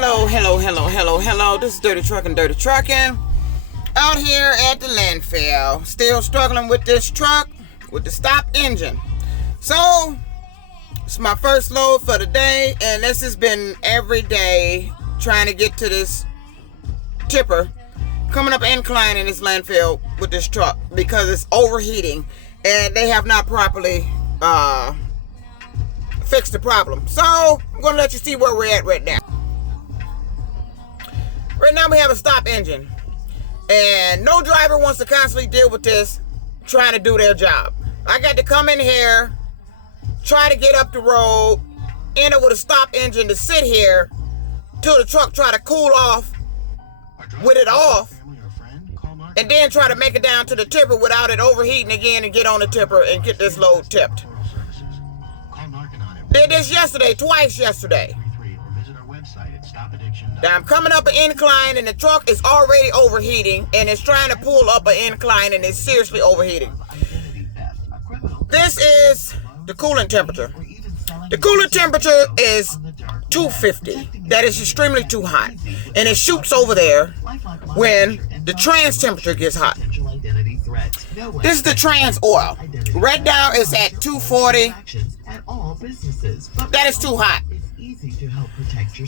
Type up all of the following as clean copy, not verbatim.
Hello. This is Dirty Trucking. Out here at the landfill. Still struggling with this truck with the stop engine. So, it's my first load for the day, and this has been every day trying to get to this tipper coming up incline in this landfill with this truck because it's overheating and they have not properly fixed the problem. So, I'm going to let you see where we're at right now. Right now we have a stop engine, and no driver wants to constantly deal with this trying to do their job. I got to come in here, try to get up the road, end up with a stop engine to sit here till the truck try to cool off with it off, and then try to make it down to the tipper without it overheating again and get on the tipper and get this load tipped. Did this yesterday, twice yesterday. Now I'm coming up an incline and the truck is already overheating and it's trying to pull up an incline and it's seriously overheating. This is the coolant temperature. The coolant temperature is 250. That is extremely too hot. And it shoots over there when the trans temperature gets hot. This is the trans oil. Right now it's at 240. That is too hot.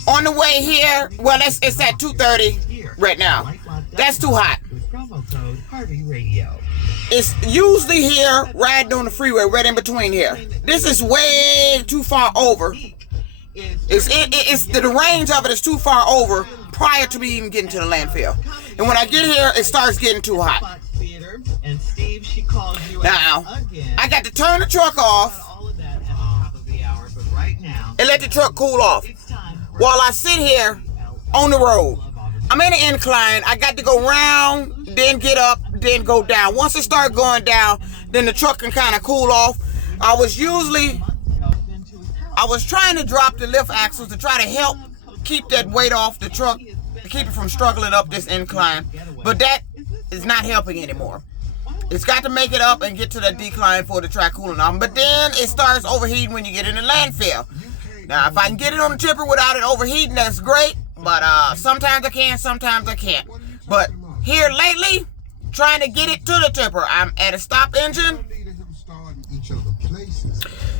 On the way here, well, it's at 230 right now. That's too hot. It's usually here, riding on the freeway, right in between here. This is way too far over. It's the range of it is too far over prior to me even getting to the landfill. And when I get here, it starts getting too hot. Now, I got to turn the truck off and let the truck cool off while I sit here on the road. I'm in an incline. I got to go round, then get up, then go down. Once it starts going down, then the truck can kind of cool off. I was trying to drop the lift axles to try to help keep that weight off the truck, to keep it from struggling up this incline. But that is not helping anymore. It's got to make it up and get to that decline for the track cooling off. But then it starts overheating when you get in the landfill. Now, if I can get it on the tipper without it overheating, that's great. But sometimes I can, sometimes I can't. But here lately, trying to get it to the tipper, I'm at a stop engine.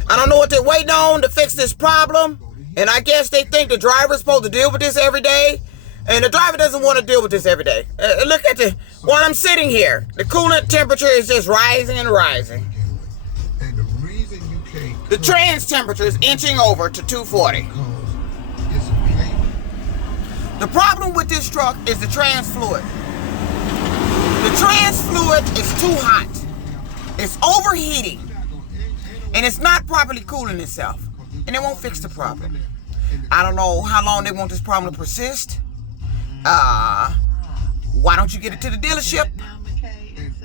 I don't know what they're waiting on to fix this problem. And I guess they think the driver's supposed to deal with this every day. And the driver doesn't want to deal with this every day. Look at while I'm sitting here, the coolant temperature is just rising and rising. The trans temperature is inching over to 240. The problem with this truck is the trans fluid. The trans fluid is too hot. It's overheating. And it's not properly cooling itself. And it won't fix the problem. I don't know how long they want this problem to persist. Why don't you get it to the dealership?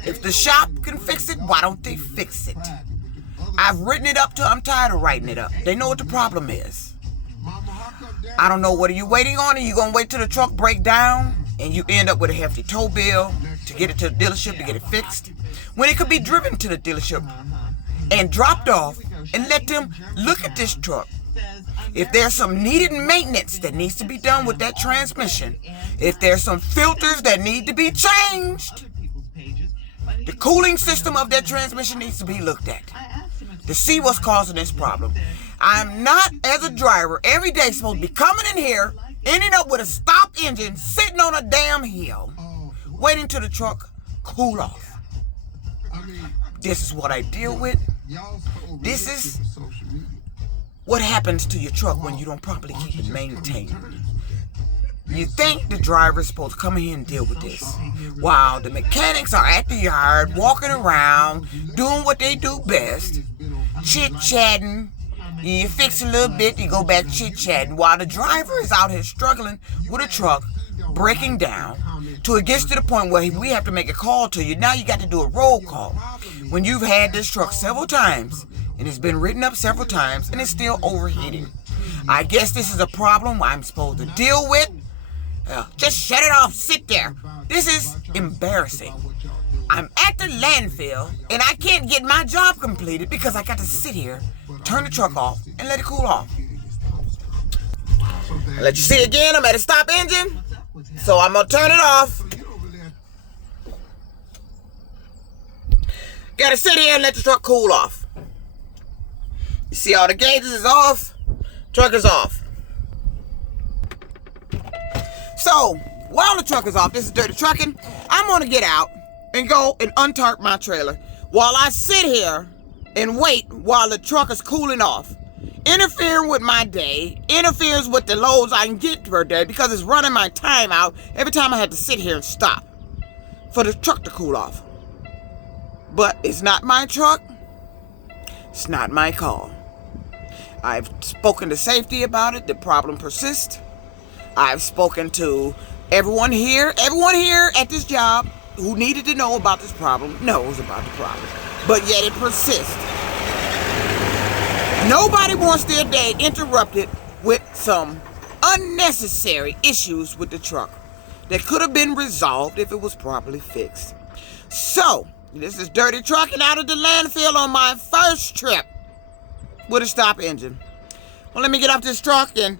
If the shop can fix it, why don't they fix it? I've written it up till I'm tired of writing it up. They know what the problem is. I don't know, what are you waiting on? Are you going to wait till the truck break down and you end up with a hefty tow bill to get it to the dealership to get it fixed? When it could be driven to the dealership and dropped off and let them look at this truck. If there's some needed maintenance that needs to be done with that transmission, if there's some filters that need to be changed, the cooling system of that transmission needs to be looked at to see what's causing this problem. I'm not, as a driver, every day supposed to be coming in here, ending up with a stop engine, sitting on a damn hill, waiting till the truck cool off. This is what I deal with. This is what happens to your truck when you don't properly keep it maintained. You think the driver's supposed to come in here and deal with this, while the mechanics are at the yard, walking around, doing what they do best, chit-chatting. You fix a little bit, you go back chit-chatting, while the driver is out here struggling with a truck, breaking down, till it gets to the point where we have to make a call to you. Now you got to do a roll call. When you've had this truck several times, and it's been written up several times, and it's still overheating. I guess this is a problem I'm supposed to deal with. Just shut it off, sit there. This is embarrassing. I'm at the landfill, and I can't get my job completed because I got to sit here, turn the truck off, and let it cool off. I'll let you see again. I'm at a stop engine. So I'm going to turn it off. Got to sit here and let the truck cool off. You see all the gauges is off. Truck is off. So while the truck is off, this is dirty trucking, I'm going to get out and go and untarp my trailer while I sit here and wait while the truck is cooling off. Interfering with my day, interferes with the loads I can get per day because it's running my time out every time I had to sit here and stop for the truck to cool off. But it's not my truck. It's not my call. I've spoken to safety about it. The problem persists. I've spoken to everyone here at this job who needed to know about this problem knows about the problem. But yet it persists. Nobody wants their day interrupted with some unnecessary issues with the truck that could have been resolved if it was properly fixed. So, this is dirty trucking out of the landfill on my first trip with a stop engine. Well, let me get off this truck and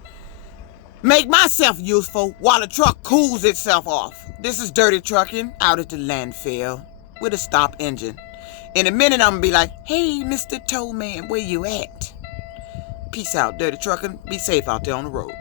make myself useful while the truck cools itself off. This is dirty trucking out at the landfill with a stop engine. In a minute, I'm going to be like, hey, Mr. Tow Man, where you at? Peace out, dirty trucking. Be safe out there on the road.